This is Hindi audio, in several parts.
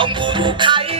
अंगूर खाई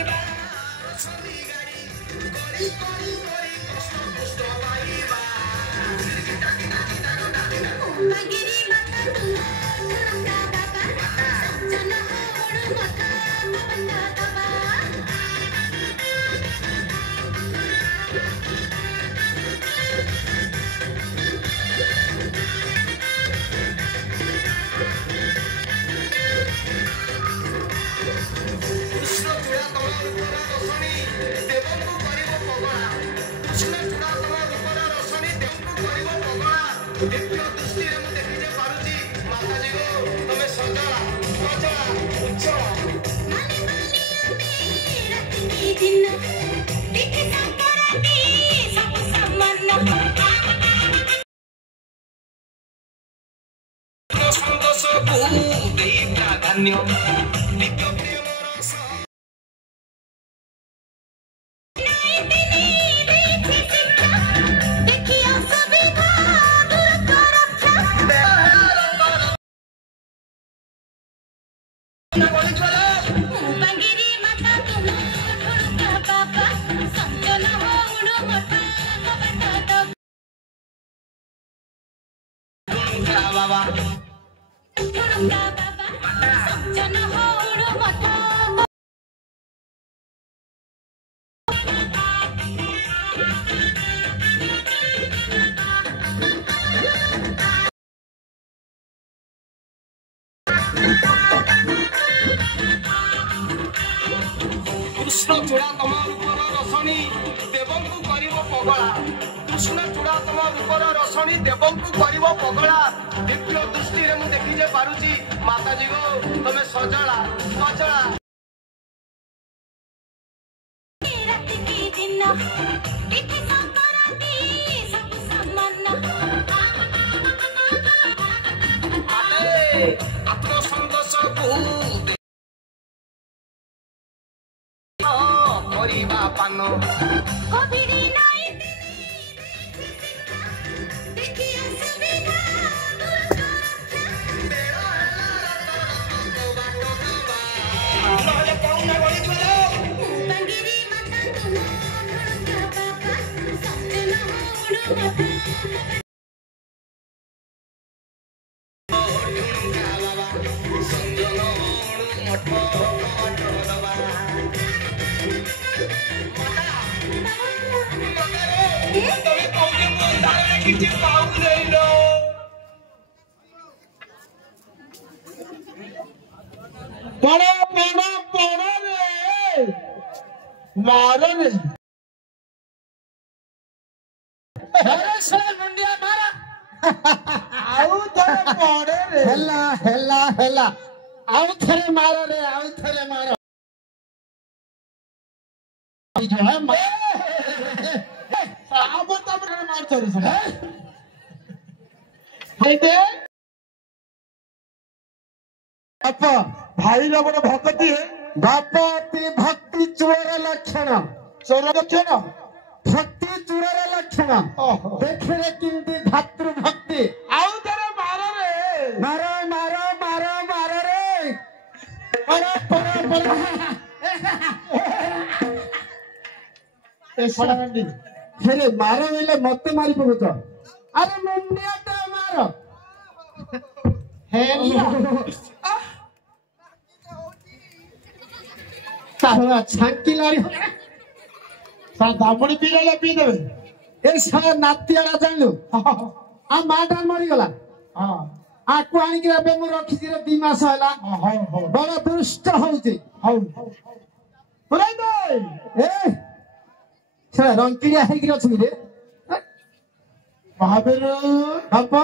कृष्ण चूड़ा तम रूपर रसणी देवंकु करिव पगला कृष्ण चूड़ा तम रूपर रसणी देवंकु करिव पगला दिव्य दृष्टि रे मु देखि जे पारुची माताजी गो तमे सजला सजला आत्मसंग सबू परिवा पान कोभिडी नाई देखि असुविधा नले कौन गली चलो बंगिरी माता तुम बाबा सजन होड़ मारो आउ थे मारो रे आउ थे मारो जो है अब तब मार चोरी सब भाई लोग भक्ति है भक्ति भक्ति चोर लक्षण भक्ति चूड़र लक्षण देखिले किंती भातृ भक्ति आउ तेरे मारो रे मारो मारो मारो मारो रे परा परा परा ए सड़ांडी फिर मारो वेले मत मारी पड़ुछ अरे मुंडिया तो मारो हे साला छांकी लाड़ी सा दामड़ी पीले पी देबे ए साला नातियाला जानलु आ माटा मरी गला हां आकु आनी के बे मु रखी दिरे 2 मास होला हां बड़ा दुष्ट होउची हां पुराई दे ए साला रंकिया है कि अछि रे महावीर बापा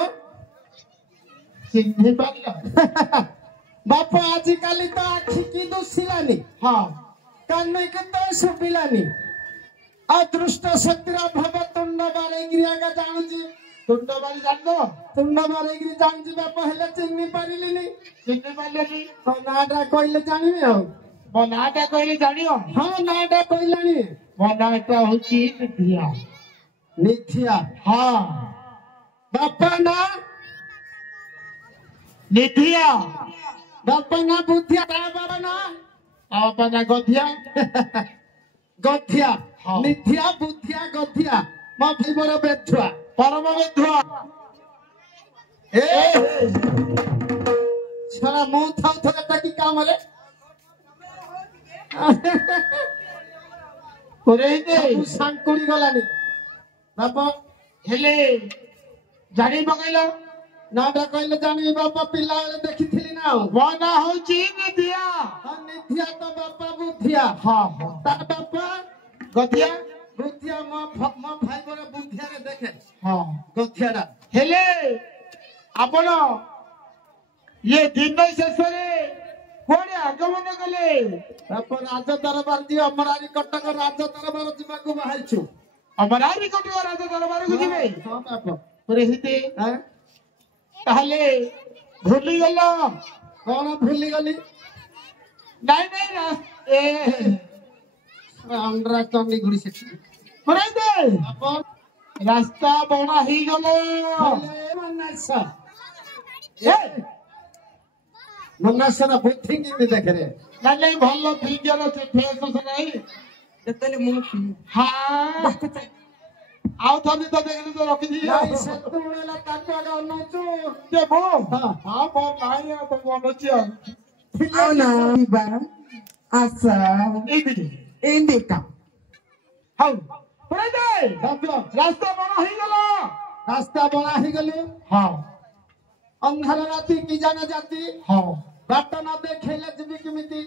सिंधी पाला बापा आजि काली तो आखि की दुसिलानी हां कान के तो सुबिलानी अदृष्ट शक्तिरा भव तुंड बारे गिरिया का जानूची तुंड बारी जान दो तुंड बारे गिरी जानची बापा हेले चिन्नी पारिलिनी सिंधी पालेनी तो नाडा कइले जानिबे हो मो नाटा कहले जानियो हां नाडा कइलानी मो नाटा होची निधिया निथिया हां बापा ना निधिया बापा ना बुद्धिया बाबा ना अपना गधिया गथिया हाँ। निथिया बुद्धिया गथिया म भीबर बेथुआ परम बेधुआ ए छरा मु थाउ थटा की काम रे करे दे तू सांकुड़ी गलानी बापा हेले जानी पकैलो नाडा कइले जानि बापा पिला वाले देखिथिली ना मो ना होची निधिया निथिया तो बापा बुद्धिया हां हां ता बापा गधिया बुद्धिया म भाई बरे बुद्धिया रे देखे हां गथियाडा हेले आपण ये दिन शेषरे कोडे आगमन कले बापा राज दरबार जी अमरारी कटक राज दरबार जिमा को बाहाइछु अमरारी कटक राज दरबार को जिवे हां बापा प्रेहिते हैं ताहले भूली गलो कौन भूली गली नहीं नहीं ए अंडरा चंडी गुड़ी से करे दे बापा रास्ता बड़ा ही गलो मन्नासा ए मन्नासा ना बुद्धि की देख रे नहीं नहीं भलो फिगर से फेस से नहीं जतले मु हां आउ थनी तो देखली तो रखी दी नहीं सतुळेला ताकागा नचो देबो हां हां बो माया तो मनोची Ana iba asa ABD indica. How करे दे बापा रास्ता बड़ा ही गलो रास्ता बना ही गलो हां अंधार राती की जाना जाती हां बाट न देखेले जीवी किमिति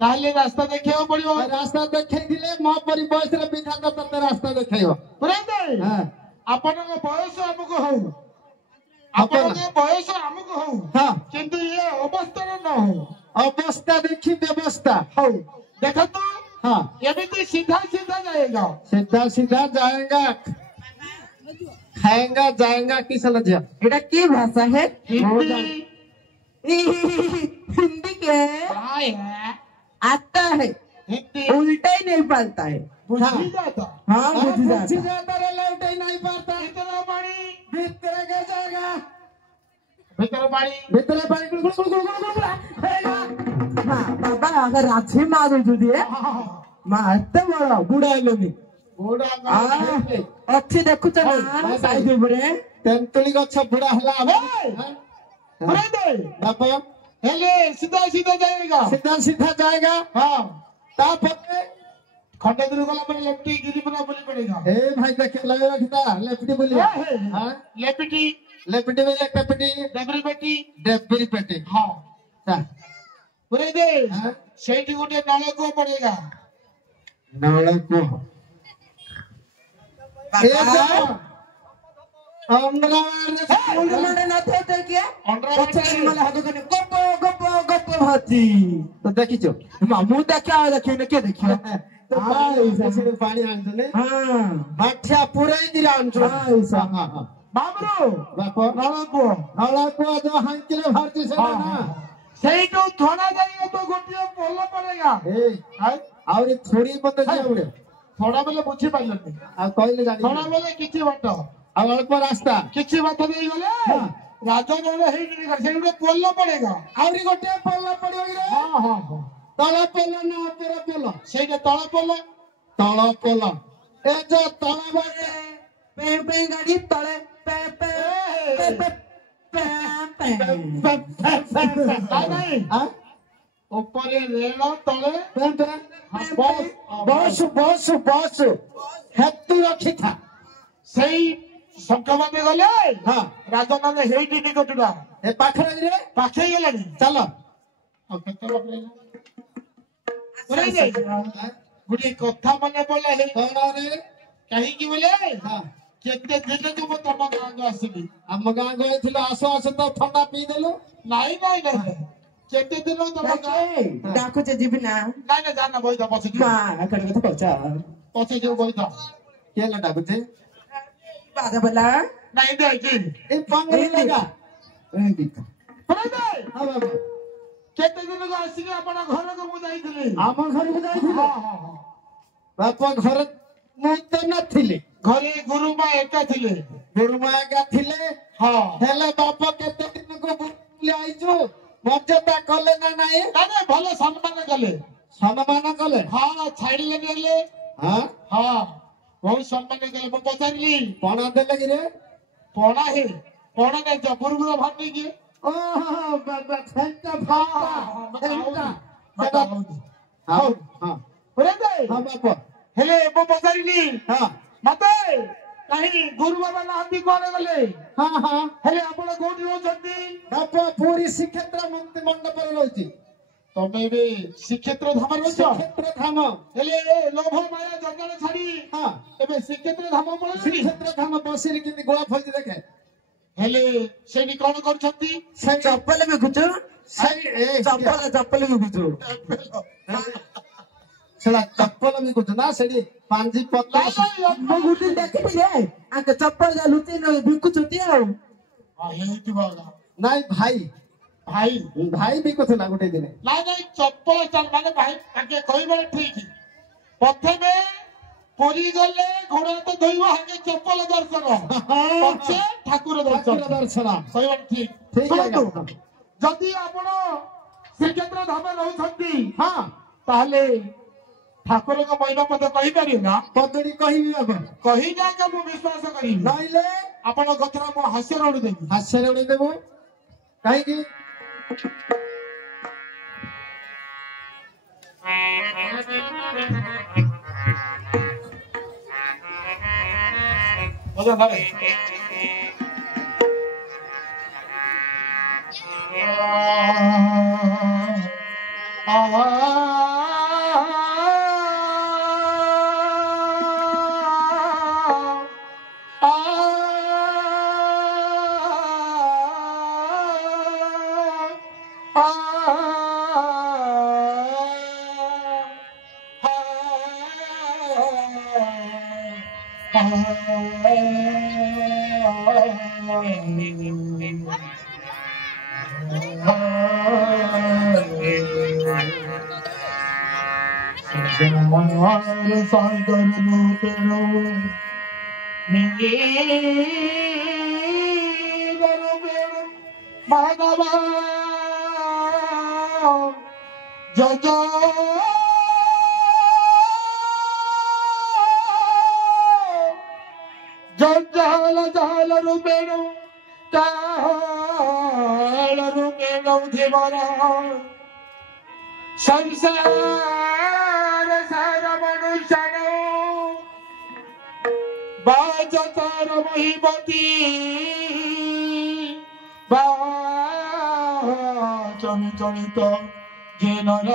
ताहले रास्ता देखियो पड़ियो रास्ता देखे दिले म परि बयस रे विधाता तते रास्ता देखाइबो करे दे हां आपनक बयस हमको हो आपनक बयस हमको हो हां किंतु ये अवस्था न हो अवस्था देखी व्यवस्था हो देखो तो हां ये भी सीधा सीधा जाएगा सीधा सीधा जाएगा खाएगा जाएगा किस लज्जा Ita की भाषा है हिंदी हिंदी के हां है आता है हिंदी उल्टा ही नहीं पाता है बुझी जाता हाँ बुझ बुझी जाता जाता रे लौटे नहीं पाता इतना पानी भीतर के जाएगा भीतर पानी भीतर पानी गुल गुल गुल गुल गुल हाँ बाबा अगर राछी मारो जुदिए मारते बड़ा बुढ़ा लोग बुढ़ा अच्छी देखो चलो साइड ऊपर तेंतुली गछ बुढ़ा हला अब करे दे बापा हेले सीधा सीधा जाएगा सीधा सीधा जाएगा हां तापरे खड्डे दूर गला पर लेफ्टी गिरी पर बोली पड़ेगा ए भाई देखे लगे रखता लेफ्टी बोलिए हां लेफ्टी लेफ्टी में लेफ्टी डबरी बेटी डेबरी पेटी हां ता करे दे हां सेठी गोटे नाले को पड़ेगा नाले को ए जा हमरा मुंडे मुंडे ना थे तो क्या अंडर पचास वाला हाथों कने गप्पो गप्पो गप्पो हाथी तो देखियो मामू देखा देखियो ने क्या देखियो तो पानी पानी आनतो ने हाँ बाठिया पुराई दिरा आनतो हाँ हां हां बाबरो बापा नाले को जो हांकिले भारती से ना सही तो थोड़ा जाएगा तो गोटिया बोलना पड़ेगा ए और थोड़ी बता दिया उड़े थोड़ा बेले बुझी पाइलनी आ कहले जानि थोड़ा बेले किछि बाट आ अल्प रास्ता किछि बाट देई गले राजगढ़ हेई कि से गुटे पोल पड़ेगा आउरी गोटे पोल पड़ियो रे हां हां हां तळ पोल ना ऊपर पोल सेटा तळ पोल ए जो तळ बाटे पे पे गाड़ी तले पे पे पे पे पे नहीं हां ऊपर रेल तले बस बस बस हेतु रखी था सेई संकमाते गले हां राजगढ़ हेई निकटुला ए पाखरे रे पाखे गेलानी चलो केते बाप रे गुटे कथा मने पड़ला हे कौन रे कहीं की बोले हां केते दिन को तम गां को आसीली हम गां गए थिलो आसो आसो तो ठंडा पी देलो नहीं नहीं नहीं केते दिन तम गां डाको जे जीबी ना नहीं नहीं जाना बोई द पछे मां कर के तो पहुंचा पछे जो बोई द के लडा बुझे बाजा बोला नहीं दे जी ए पंगली लगा ए दिका बोले दे हां बाबा केते दिन को आसीली अपन घर को मु जाईथिली आम घर को जाई हां हां हां बापा घर मु तो नथिले घरे गुरु मां एका थिले गुरुमा का थिले हां हेले बापा केते दिन को बुले आइजो मर्यादा कले ना नाही ना भलो सम्मान कले सम्मान कले हां छाड़ले नेले हां हां बहुत सम्मान कले मु पचारली पणा देले कि रे पणा हे पणा नहीं जो गुरु भात नहीं की ओ बाबा फेंटा फाटा फेंटा बता हां हां बोले दे हां बापा हेले मु पचारली हां मते कहीं गुरु बाबा नांदी कोने गले हां हां हेले आपण कोठी रहउछंती बापा पूरी श्रीक्षेत्र मंदिर मंडप पर रहउची तमे बे श्रीक्षेत्र धाम रहउछ श्रीक्षेत्र धाम हेले लोभ माया जंगल छाड़ी हां एबे श्रीक्षेत्र धाम पळली श्रीक्षेत्र धाम बसिर किनि गोळा फौजी देखे हेले सेनी कोन करछंती सही चप्पल में घुचो सही ए चप्पल में घुचो सेला चप्पल में कुछ ना सेडी पांजी पत्ता मो गुटी देखि रे आके चप्पल जा लुचे न बिकु चुती आ हेती बागा नहीं भाई भाई भाई भी कुछ ना गुटे दिने नहीं नहीं चप्पल चल माने भाई आके कोई बड़े ठीक प्रथमे पुरी गले घोड़ा तो धोइबा आके चप्पल दर्शन पछे ठाकुर ठाकुर दर्शन दर्शन कोई बड़े ठीक ठीक है सुनतु जदि आपण श्रीक्षेत्र धाम रहउछंती हां ताहले ठाकुर को महिमा पद कहि पारि ना पदड़ी कहिबी बाबा कहि जा के मु विश्वास करी नइले आपण गथरा मु हास्य रोड देबी हास्य उड़ी देबो काहे की मजा मारे जल जल रूपेण काल रूपेण धीमरा संसार सार मनुष्यन बाजतार महिमती बाचन चलित जेनर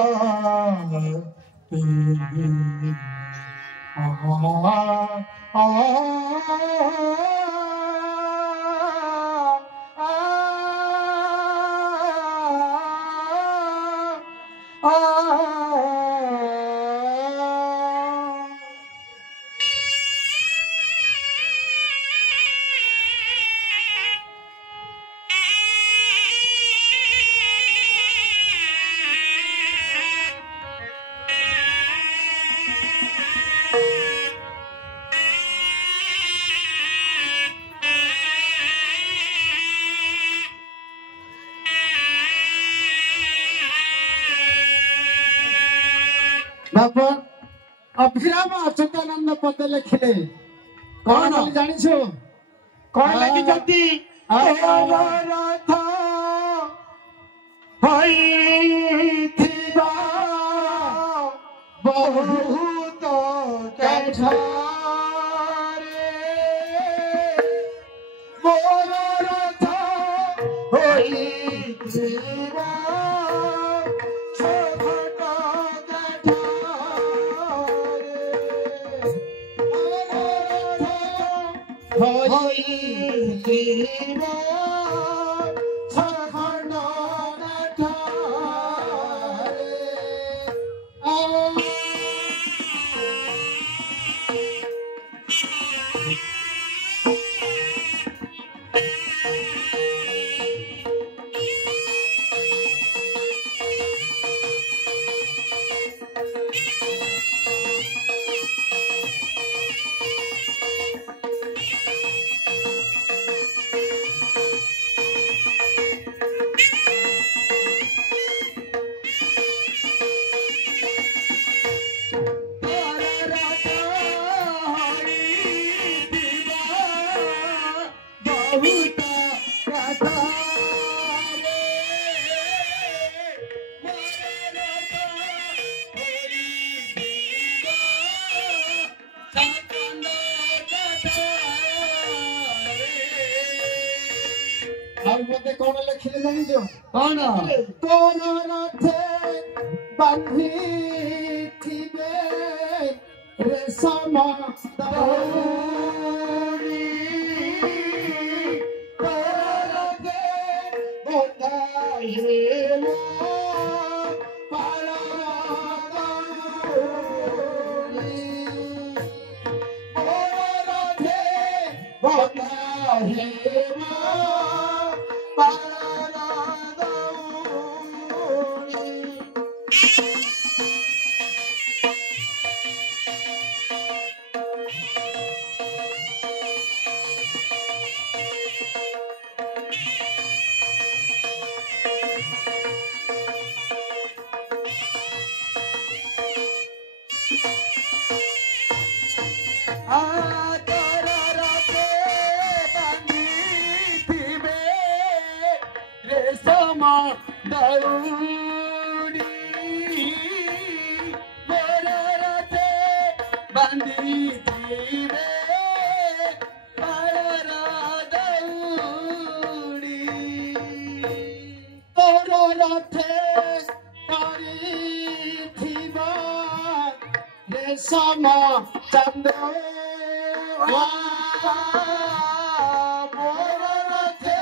তারপর অভিরাম অচ্যুতানন্দ পদে লেখিলে কଣ ବୋଲି ଜାଣିଛୁ କଣ ଲେଖିଛନ୍ତି ରଥ ହୋଇଥିବା ବହୁତ କାଠରେ ମୋର ରଥ ହୋଇଥିବା ଛୋଟ କାଠରେ ହୋଇଥିବା ଛଖଣ୍ଡ କାଠରେ ଆଉ ମତେ କଣ ଲେଖିଲେ ଜାଣିଛ କଣ ତୋର ରଥେ ବାନ୍ଧିଥିବେ ରେଶମ ଦଉଡ଼ି ତୋର ରଥେ ବନ୍ଧା ହେଲା ପାଳର ଦଉଡ଼ି ତୋର ରଥେ ବନ୍ଧା ହେଲା Sama Chandra Morathe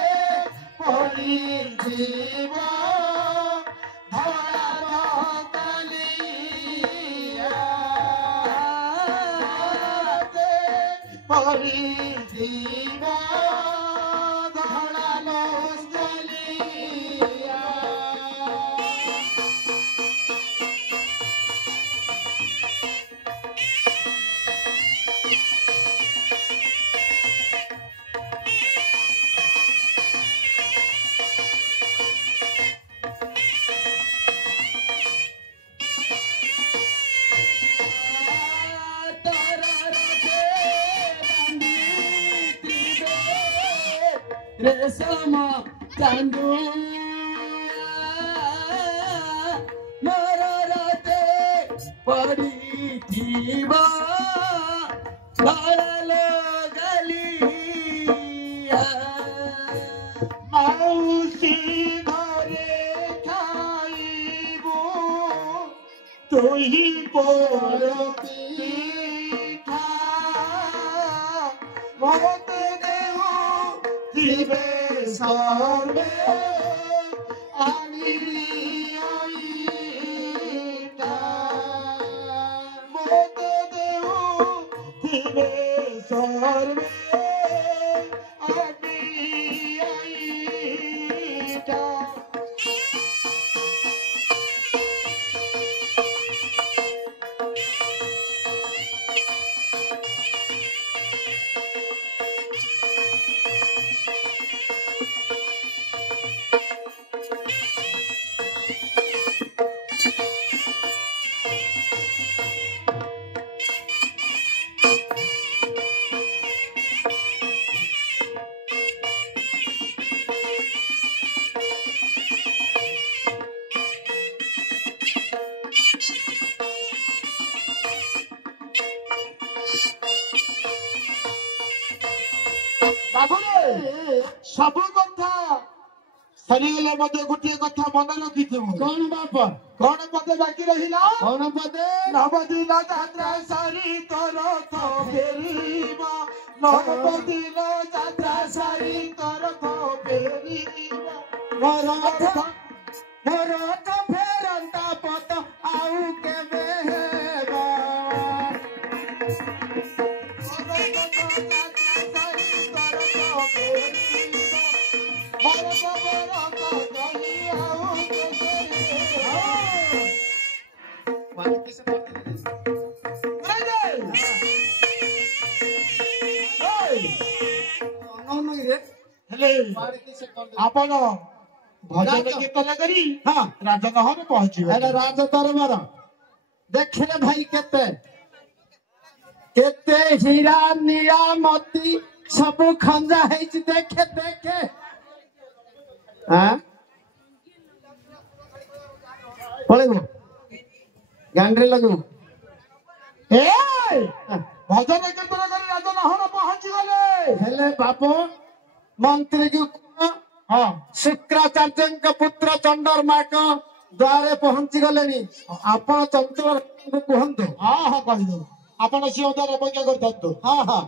Poli Jiva Dhara Taliya Poli Jiva Dhara Taliya Resama Chandu Mararate Paditiba Paralo Galia Mausi Dhare Khaibu Tuhi Porapita Mote Devu Dive Sarve Aniliyaita Mote Devu Dive Sarve Aniliyaita सब कथा सरीगला मते गोटे कथा मन रखिथिबो कौन बाप कौन पदे बाकी रहिला कौन पदे नवदिन यात्रा सारी तरथ फेरिबा नवदिन यात्रा सारी तरथ फेरिबा मोरथ फेरंता पत आउ केबे हेबा आपण भजन कीर्तन करी हाँ राजगह में पहुंची राज दरबार देखिले भाई केते केते हीरा नीरा मोती सब खंजा है देखे देखे हाँ पड़ेगो गांडरे लगू भजन कीर्तन करी राजगह में पहुंची गले हेले बापो मंत्री जी हाँ शुक्राचार्य पुत्र चंडरमा का द्वारे पहुंची गले आपण चंचल कहतु हाँ हाँ कही आपण सी उदार अपेक्षा करते हाँ हाँ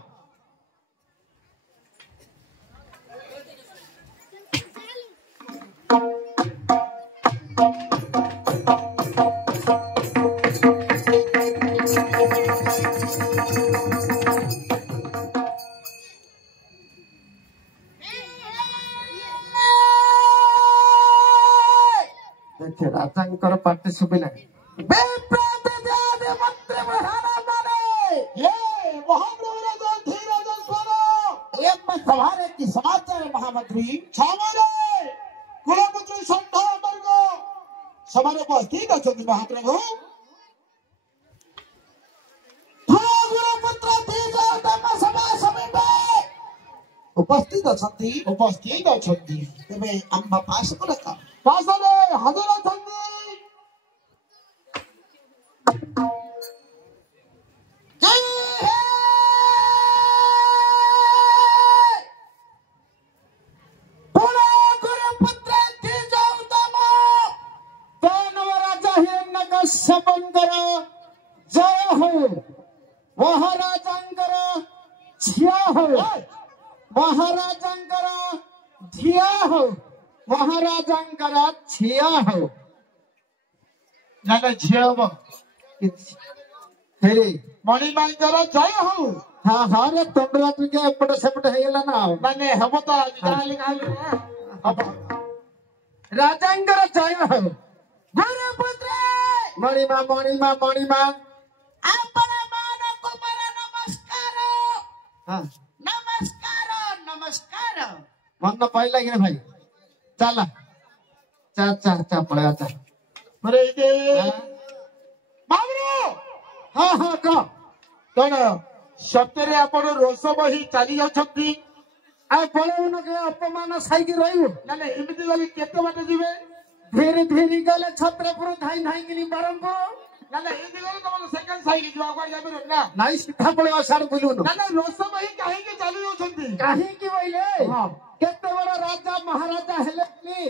देखे राजा पार्टी सुबिला सभारे की समाचार महामंत्री छामारे कुलपुत्री संघ वर्ग सभारे उपस्थित अछंती महाप्रभु उपस्थित अछंती तेबे अम्बा पास करका पासरे हाजर अछंती सबंकर जय हो महाराजंकर झिया हो महाराजंकर झिया हो महाराजंकर झिया हो ना झिया हो हे मणिमांकर जय हो हाँ हाँ रे तोमरा के एपटे सेपटे हेला ना माने हम तो आज गाली गाली राजंकर जय हो गुरुपुत्र मणिमा मणिमा मणिमा आपण मान कुमार नमस्कार हाँ नमस्कार नमस्कार मन पाइला कि भाई चला चा चा चा पड़ेगा चा अरे इदे बाबरो हाँ हाँ कह कौन सत्य आपण रोष बही चली जाउछंती आ पड़े उनके अपमान साइकी रहियो ना ना इमिति गली केते बाटे जिवे धीरे धीरे गले छत्रपुर धाई धाई के लिए बरमपुर ना ना इमिति गली तो सेकंड साइकिल जिवा को जाबे ना नाई सीधा पड़े असार बुलू ना ना रोष बही काहे के चली जाउछंती काहे की बोले हां केते बड़ा राजा महाराजा हेले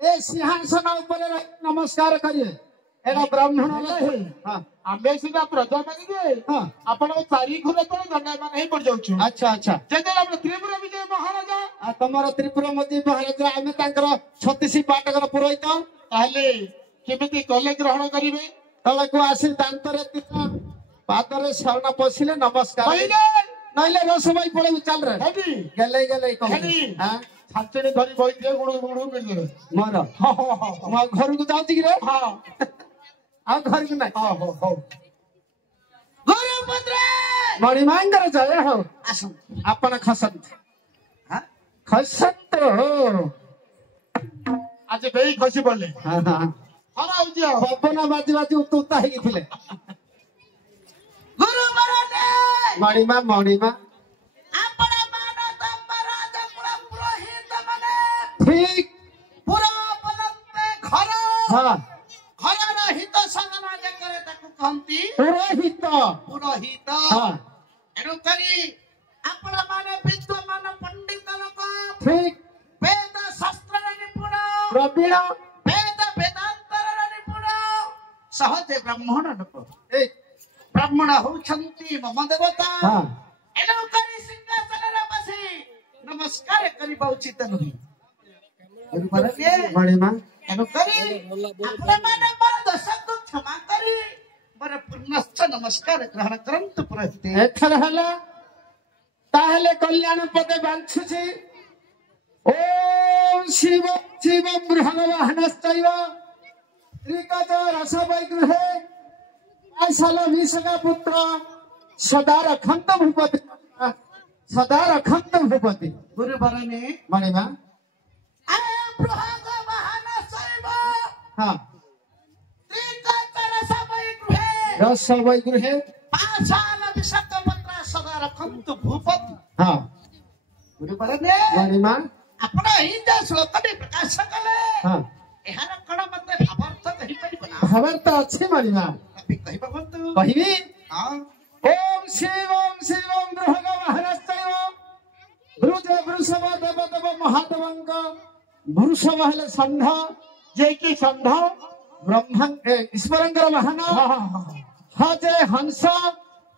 ए सिंहासन ऊपर नमस्कार करिए एड़ा ब्राह्मण है हां आमे सीधा प्रजा मानी जे हां आपण तारीख रे तो दंडा मान ही पड़ जाउछु अच्छा अच्छा जे जे आपण त्रिपुरा विजय महाराजा आ तमरा त्रिपुरा मती महाराजा आमे तांकर 36 पाटकर पुरोहित ताले केमिति कले ग्रहण करिवे तले को आसी दांतरे तिका पादरे शरण पसिले नमस्कार कहिले नइले रसबाई पड़े चल रे हेडी गले गले कह हेडी हां छाचड़ी धरी बइते गुडु गुडु मिलले मोर हां हां म घर को जाउती कि रे हां आ घर को नहीं हां हां गुरुपुत्र मणिमांगर जय हो आसन आपण खसंत हां खसंत हो आज बेई खसी पड़ले हां हां हरा उजिया पवन बाजी बाजी उतुता हे गिथिले ମଣିମା ମଣିମା ଆପଣ ମାନତ ମହାରାଜ କୁଳ ପୁରୋହିତ ମାନେ ଠିକ ପୁର ବଲନ୍ତେ ଘର ହଁ ଘରର ହିତ ସାଧନ ଯେ କରେ ତାକୁ କହନ୍ତି ପୁରୋହିତ ପୁରୋହିତ। ହଁ ଏଣୁ କରି ଆପଣ ମାନେ ବିଦ୍ୱାନ ପଣ୍ଡିତ ଲୋକ ଠିକ ବେଦ ଶାସ୍ତ୍ରରେ ନିପୁଣ ପ୍ରବୀଣ ବେଦ ବେଦାନ୍ତରର ନିପୁଣ ସହଜେ ବ୍ରାହ୍ମଣ ଲୋକ। ଏଇ ବ୍ରାହ୍ମଣ ହଉଛନ୍ତି ମମ ଦେବତା। ହଁ ଏଣୁ କରି ସିଂହାସନରେ ବସି ନମସ୍କାର କରିବା ଉଚିତ ନୁହେଁ। ବୁଝିପାରିଲେ? ମଣିମା ଏଣୁ କରି ଆପଣମାନେ ମୋର ଦୋଷକୁ କ୍ଷମା କରି ମୋର ପୁନଶ୍ଚ ନମସ୍କାର ଗ୍ରହଣ କରନ୍ତୁ ପୁରୋହିତ। ଏଥର ହେଲା ତାହେଲେ କଲ୍ୟାଣ ପଦେ ବାଂଛୁଛି। ଓಂ ଶିବ ଶିବ ବୃହଣବାହନଶ୍ଚୈବ ତ୍ରିକଜ ରସ ବୈଗୃହେ ଆଶଲ ବିଷକା ପୁତ୍ର ସଦା ରଖନ୍ତ ଭୂପତି ସଦା ରଖନ୍ତ ଭୂପତି। ଗୁରୁବରନେ ମଣିମା ବୃହଗ ବାହନ ଶୈବ ହଁ ତ୍ରିକଚର ସବୈ ଗୃହେ ରସ ବୈଗୃହେ ପାଷାଣ ବିଷକ ପତ୍ର ସଦା ରଖନ୍ତୁ ଭୂପତି। ହଁ ଗୁରୁବରନେ ମଣିମା ଆପଣ ଏଇ ଯେ ଶ୍ଲୋକଟି ପ୍ରକାଶ କଲେ ହଁ ଏହାର କଣ ମତେ ଭାବାର୍ଥ କହିପାରିବ ନା? ଖବର ତ ଅଛି ମଣିମା କହିପାରନ୍ତୁ। କହିବି। ହଁ ओम शिवम बृहग महाराष्ट्रैव बृज वृषभ देव देव महादेवंक वृषभ हेले षण्ढ जे कि षण्ढ ब्रह्मा ईश्वरंकर वाहन हजे हंस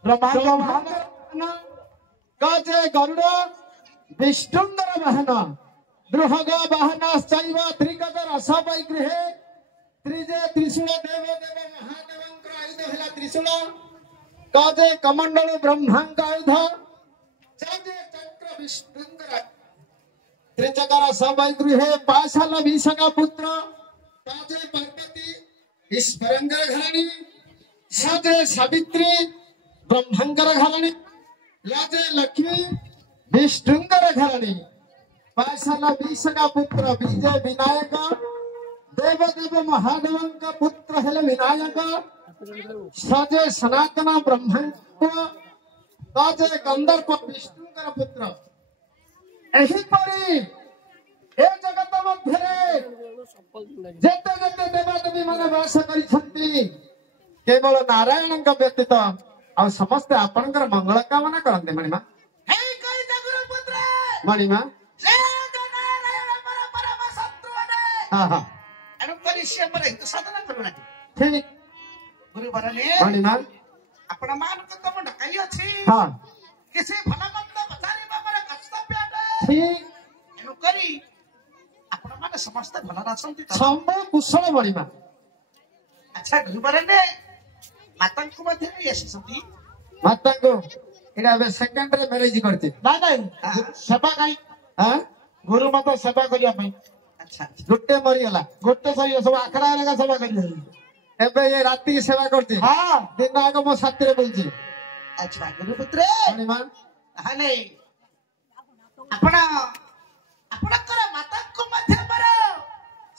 ब्रह्मांड वाहन गजे गरुड़ विष्णुंकर वाहन बृहग वाहनश्चैव त्रिगज रस वैगृहे त्रिजे त्रिशूल देव देव महादेवंकर आयुध हेला त्रिशूल काजे कमंडल ब्रह्मांक आयुध चाजे चक्र विष्णुंकर त्रिचकर सवैगृहे पाशाल विषका पुत्र काजे पार्वती ईश्वरंकर घराणी साजे सावित्री ब्रह्मांकर घराणी लाजे लक्ष्मी विष्णुंकर घराणी पाशाल विषका पुत्र विजय विनायक देव देव महादेवंक पुत्र हेले विनायक सजे सनातन ब्रह्मांड काजे गंधर्व विष्णुंकर पुत्र एहिपरि ए जगत मध्यरे जेते जेते देवदेवी माने वास करिसंती केवल नारायणଙ୍କ ବ୍ୟତୀତ ଆଉ ସମସ୍ତେ ଆପଣଙ୍କର ମଙ୍ଗଳ କାମନା କରନ୍ତି। ମଣିମା हे କହିත ଗୁରୁପୁତ୍ର ମଣିମା ସେ ନାରାୟଣ ପରମ ଶତ୍ରୁରେ ହଁ ହଁ ଏଣୁ କରି ସିଏ ମୋର ହିତ ସାଧନ କରୁନାହିଁ। ଠିକ ଗୁରୁବରନେ ମଣିମା ଆପଣ ମାନଙ୍କୁ ତ ମୁଁ ଡକାଇ ଅଛି ହଁ କିଛି ଭଲ ମନ୍ଦ ପଚାରିବା ମୋର କର୍ତ୍ତବ୍ୟ ଅଟେ। ଠିକ ଏଣୁ କରି ଆପଣ ମାନେ ସମସ୍ତେ ଭଲରେ ଅଛନ୍ତି ତ? ସବୁ କୁଶଳ ମଣିମା ଆଚ୍ଛା ଗୁରୁବରନେ ମାତାଙ୍କୁ ମଧ୍ୟ ନେଇ ଆସିଛନ୍ତି। ମାତାଙ୍କୁ ଏଇଟା ଏବେ ସେକେଣ୍ଡରେ ମ୍ୟାରେଜ କରିଛି। ନାଇଁ ନାଇଁ ସେବା କାହିଁ ହଁ ଗୁରୁ ମତ ସେବା କରିବା ପାଇଁ ଆଚ୍ଛା ଗୋଟେ ମରିଗଲା ଗୋଟେ ସରିବ ସବୁ ଆଖଡ଼ା ହେଲେ ସେବା କରିବେ। ଏବେ ଏ ରାତିକି ସେବା କରୁଛି ହଁ ଦିନ ଆଗ ମୋ ସାଥିରେ ବୁଲୁଛି। ଆଚ୍ଛା ଗୁରୁପୁତ୍ର ମଣିମା ତାହେଲେ ଆପଣ ଆପଣଙ୍କର ମାତାଙ୍କୁ ମଧ୍ୟ ମୋର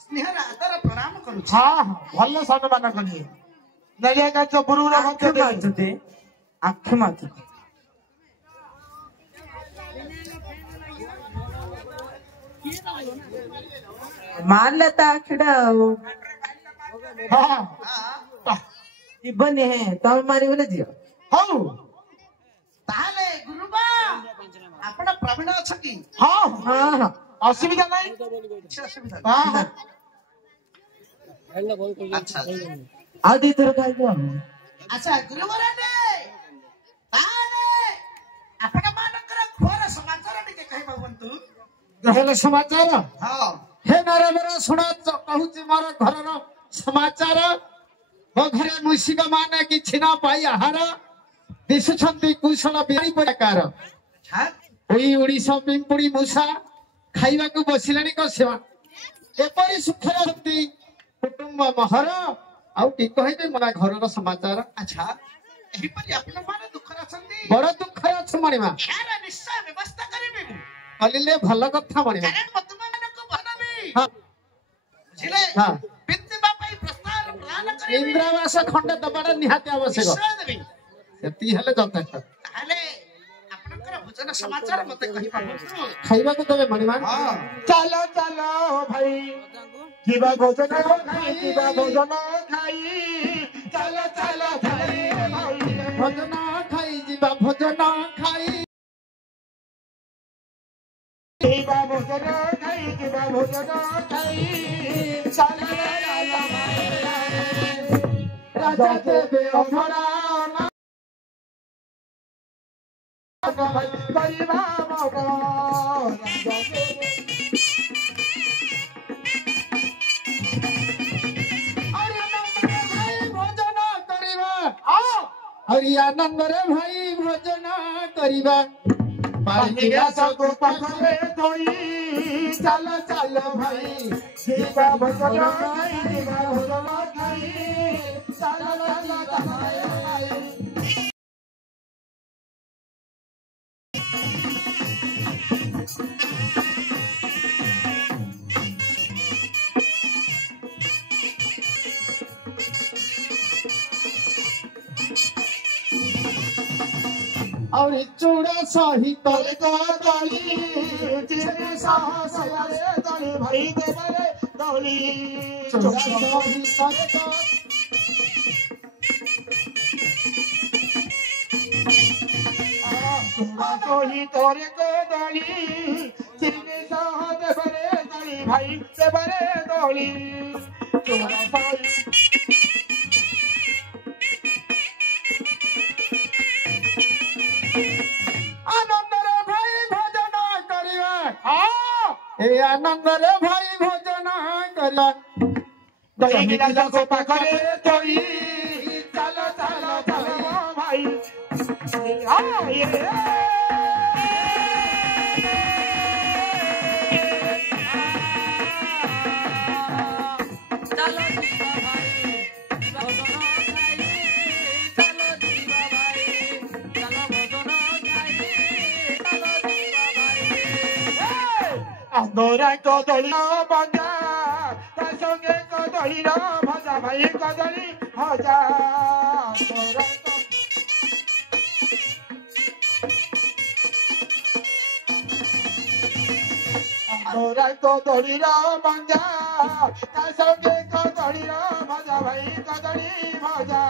ସ୍ନେହର ଆଦର ପ୍ରଣାମ କରୁଛି। ହଁ ହଁ ଭଲ ସମ୍ମାନ କରିବେ। ନେଳିଆ କାର୍ଯ୍ୟ ଗୁରୁର ମଧ୍ୟ ଦେବେ। ଆଖି ମାଛୁ ମାରିଲେ ତା ଆଖିଟା ଆଉ ହଁ ଯିବନି ହେ ତମେ ମାରିବନି ଝିଅ ହଉ ତାହେଲେ ଗୁରୁମା ଆପଣ ପ୍ରବୀଣ ଅଛନ୍ତି? ହଁ ହଁ ହଁ ଅସୁବିଧା ନାହିଁ। କିଛି ଅସୁବିଧା ନାହିଁ। ହଁ ହଁ ଆଚ୍ଛା ଆଉ ଦିଥର ଖାଇବ ଆଚ୍ଛା ଗୁରୁବରନେ ତାହେଲେ ଆପଣ ମାନଙ୍କର ଘୋର ସମାଚାର ଟିକେ କହିବା ବନ୍ଧୁ। ହେଲେ ସମାଚାର ହଁ ହେ ନରବର ଶୁଣ କହୁଛି ମୋର ଘରର ସମାଚାର। ମୋ ଘରେ ମୂଷିକ ମାନେ କିଛି ନ ପାଇ ଆହାର ଦିଶୁଛନ୍ତି କୁଶଳ ବିହାରୀ ପ୍ରକାର ଆଚ୍ଛା ଉଇ ଉଡିଶ ପିମ୍ପୁଡି ମୂଷା ଖାଇବାକୁ ବସିଲେଣି କଷିବା ଏପରି ସୁଖରେ ଅଛନ୍ତି କୁଟୁମ୍ବ ମହର। ଆଉ କି କହିବି ମୋ ଘରର ସମାଚାର। ଆଚ୍ଛା ଏହିପରି ଆପଣ ମାନେ ଦୁଃଖରେ ଅଛନ୍ତି। ବଡ ଦୁଃଖରେ ଅଛି ମଣିମା। ଏହାର ନିଶ୍ଚୟ ବ୍ୟବସ୍ଥା କରିବି ମୁଁ। କହିଲେ ଭଲ କଥା ମଣିମା। କାରଣ ମୁଁ ତୁମମାନଙ୍କୁ ବନାବି ହଁ ବୁଝିଲେ ହଁ ପିନ୍ଧିବା ପାଇଁ ପ୍ରସ୍ତାବ ପ୍ରଦାନ କରିବି। ଇନ୍ଦ୍ରାବାସ ଖଣ୍ଡେ ଦବାଟା ନିହାତି ଆବଶ୍ୟକ। ନିଶ୍ଚୟ ଦେବି। ସେତିକି ହେଲେ ଯଥେଷ୍ଟ। ତାହେଲେ ଭୋଜନ ସମାଚାର ମତେ କହିବା ଖାଇବାକୁ ଦେବେ ମଣିମା। ଚାଲ ଚାଲ ଭାଇ ଯିବା ଭୋଜନ ଖାଇ ଯିବା ଭୋଜନ ଖାଇ ଚାଲ ଚାଲ ଭାଇ ଭୋଜନ ଖାଇ ଯିବା ଭୋଜନ ଖାଇ ଯିବା ଭୋଜନ ଖାଇ ଯିବା ଭୋଜନ ଖାଇ ଚାଲ ଚାଲ ଭାଇ ରାଜା ଦେବେ ଅଭଡ଼ା କରିବା ମଗ ଭୋଜନ କରିବା ଆହୁରି ଆନନ୍ଦରେ ଭାଇ ଭୋଜନ କରିବା ସବୁ ପାଖରେ ଧରି ଚାଲ ଚାଲ ଭାଇ ଯିବା ଭୋଜନ ଖାଇ ଯିବା ଭୋଜନ ଖାଇ ଚାଲ ଚାଲ ଭାଇ ଆହୁରି ଚୂଡ଼ା ସହିତ ଦଳି ଚିନି ସାହସରେ ଦଳି ଭାଇ ଦେବରେ ଦଳି ଚୂଡ଼ା ସହିତ ସହିତରେ ଦଳି ଚିନି ସାହ ଦେବରେ ଦଳି ଭାଇ ଦେବରେ ଦଳି ଆନନ୍ଦରେ ଭାଇ ଭୋଜନ କରିବା ଏ ଆନନ୍ଦରେ ଭାଇ ଭୋଜନ କରିବା ଦହି ଗିଲାସକୁ ପାଖରେ ଧରି ଚାଲ ଚାଲ ଚାଲ ଭାଇ Andora kodoli bhaja, ta sange kodoli ra bhaja, bhai kodoli bhaja. Andora kodoli ra bhaja, ta sange kodoli ra bhaja, bhai kodoli bhaja.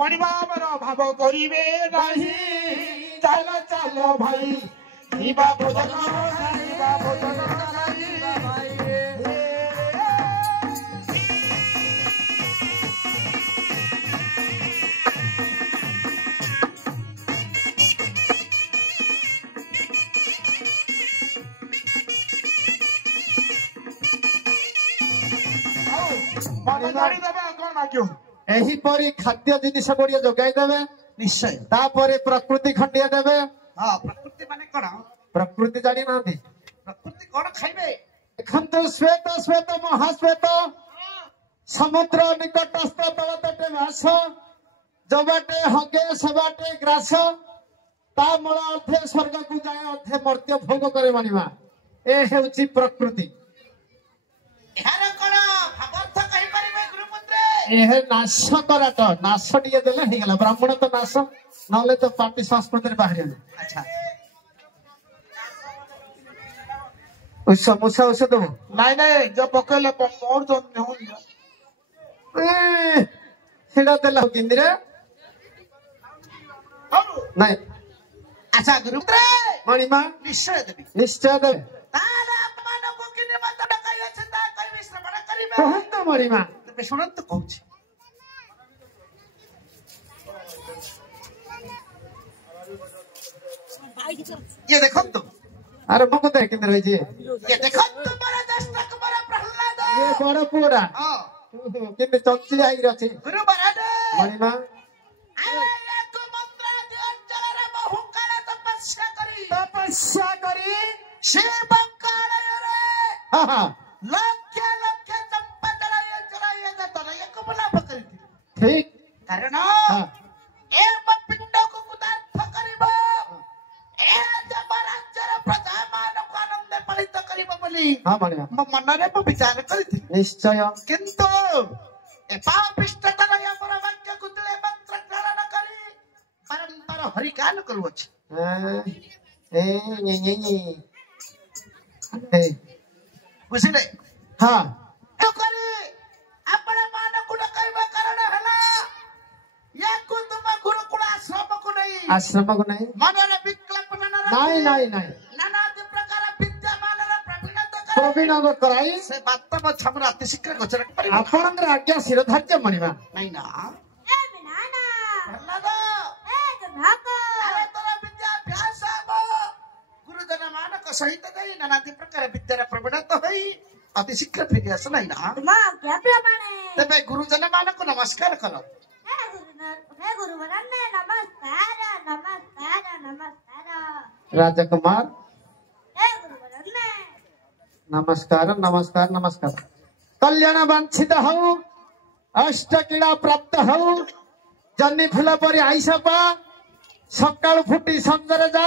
ପରିବାର ଭାବ କରିବେ ନାହିଁ ଚାଲ ଚାଲ ଭାଇ ଯିବା ଭୋଜନ ଖାଇବା ଭୋଜନ ଖାଇବା ଭାଇ ଦେବେ ଆଉ କଣ ମାଗିବ ଏହିପରି ଖାଦ୍ୟ ଜିନିଷ ଗୁଡିକ ଯୋଗାଇ ଦେବେ ନିଶ୍ଚୟ ତାପରେ ପ୍ରକୃତି ଖଣ୍ଡିଆ ଦେବେ ହଁ ପ୍ରକୃତି ମାନେ କଣ ପ୍ରକୃତି ଜାଣିନାହାନ୍ତି ପ୍ରକୃତି କଣ ଖାଇବେ ଦେଖନ୍ତୁ ଶ୍ଵେତ ଶ୍ଵେତ ମହାଶ୍ଵେତ ସମୁଦ୍ର ନିକଟସ୍ଥ ତଳ ତଟେ ବାସ ଜବାଟେ ହଗେ ସେବାଟେ ଗ୍ରାସ ତା ମୂଳ ଅର୍ଥେ ସ୍ୱର୍ଗକୁ ଯାଏ ଅର୍ଥେ ମର୍ତ୍ତ୍ୟ ଭୋଗ କରି ମାଣିବା ଏ ହେଉଛି ପ୍ରକୃତି ଏହାର କଣ ଭାବାର୍ଥ କହିପାରିବେ ଗୁରୁପୁତ୍ରେ ଏ ନାଶ କରାଟ ନାଶ ଟିକେ ଦେଲେ ହେଇଗଲା ବ୍ରାହ୍ମଣ ତ ନାଶ ନହେଲେ ତ ପାର୍ଟି ସଂସ୍କୃତିରେ ବାହାରିବେ ଆଚ୍ଛା ମୂଷା ଔଷଧ ଦବୁ ନାଇଁ ନାଇଁ ଯୋଉ ପକେଇଲେ ମୋର ତ ନେଉନି ସେଟା ଦେଲା କେନ୍ଦିରେ ନାଇଁ ଆଚ୍ଛା ଗୁରୁପୁତ୍ରେ ମଣିମା ନିଶ୍ଚୟ ଦେବି ନିଶ୍ଚୟ ଦେବେ ତାହେଲେ ଆପଣମାନଙ୍କୁ କି ନିମନ୍ତ୍ରଣ ଡକାଇଅଛି ତା କହିବି ଶ୍ରବଣ କରିବେ କୁହନ୍ତୁ ମଣିମା ତେବେ ଶୁଣନ୍ତୁ କହୁଛି ଇଏ ଦେଖନ୍ତୁ ଆରେ ମକୁ ଦେ କେମିତି ରହିଛି ଇଏ ଦେଖନ୍ତୁ ମୋର ଜ୍ୟେଷ୍ଠ କୁମାର ପ୍ରହ୍ଲାଦ ଏ ବଡ ପୁଅଟା ହଁ କେମିତି ଚଞ୍ଚି ଯାଇକି ଅଛି ଗୁରୁ ବରାଦ ମଣିମା ୟାକୁ ମନ୍ତ୍ର ଆଦି ଅଞ୍ଚଳରେ ବହୁ କାଳ ତପସ୍ୟା କରି ଶିବଙ୍କ ଆଳୟରେ ହଁ ହଁ ଲକ୍ଷ ଲକ୍ଷ ଚମ୍ପା ୟାକୁ ଲାଭ କରିଥିଲେ ଠିକ କାରଣ ହଁ ଏ ପିଣ୍ଡକୁ କୁଦାର୍ଥ କରିବ ଏ ଦେବ ରାଜ୍ୟର ପ୍ରଜାମାନଙ୍କୁ ଆନନ୍ଦ ପାଳିତ ବୋଲି ହଁ ମଣିମା ମୋ ମନରେ ମୁଁ ବିଚାର କରିଥିଲି ନିଶ୍ଚୟ କିନ୍ତୁ ଏ ପାପିଷ୍ଟଟାର ଆମର ବାକ୍ୟକୁ ତୁଳେ ମନ୍ତ୍ର ଚାଳନ କରି ବାରମ୍ବାର ହରିଗାନ କରୁଅଛି ଏ ନି ନି ନି ଏ ବୁଝିଲେ ହଁ କରି ଆପଣ ମାନଙ୍କୁ ଡକାଇବା କାରଣ ହେଲା ୟାକୁ ତୁମ ଗୁରୁକୁଳ ଆଶ୍ରମକୁ ନେଇ ଆଶ୍ରମକୁ ନାହିଁ ମନରେ ବିକ୍ଳପ ନାଇଁ ନାଇଁ ନାଇଁ ନାନାଦି ପ୍ରକାର ବିଦ୍ୟମାନର ପ୍ରବୀଣତା ପ୍ରବୀଣ କରାଇ ସେ ବାସ୍ତବ ଛମର ଅତି ଶୀଘ୍ର ଗୋଚର କରିବ ଆପଣଙ୍କର ଆଜ୍ଞା ଶିରଧାର୍ଯ୍ୟ ମଣିମା ନାଇଁ ନା ଏ ବିନାନା ଭଲ ତ ଏ ଜନାକ ଆରେ ତୋର ବିଦ୍ୟାଭ୍ୟାସ ହବ ଗୁରୁଜନ ମାନଙ୍କ ସହିତ ଯାଇ ନାନାଦି ପ୍ରକାର ବିଦ୍ୟାର ପ୍ରବୀଣତା ହୋଇ ଅତି ଶୀଘ୍ର ଫେରି ଆସ ନାଇଁ ନା ତୁମ ଆଜ୍ଞା ପ୍ରମାଣେ ତେବେ ଗୁରୁଜନ ମାନଙ୍କୁ ନମସ୍କାର କର ହେ ଗୁରୁବରନ୍ନେ ନମସ୍କାର ନମସ୍କାର ନମସ୍କାର ରାଜକୁମାର ହେ ଗୁରୁବରନ୍ନେ ନମସ୍କାର ନମସ୍କାର ନମସ୍କାର କଲ୍ୟାଣ ବାଞ୍ଛିତ ହଉ ଅଷ୍ଟ କ୍ରୀଡ଼ା ପ୍ରାପ୍ତ ହଉ ଜହ୍ନି ଫୁଲ ପରି ଆଇସ ପା ସକାଳୁ ଫୁଟି ସଞ୍ଜରେ ଯା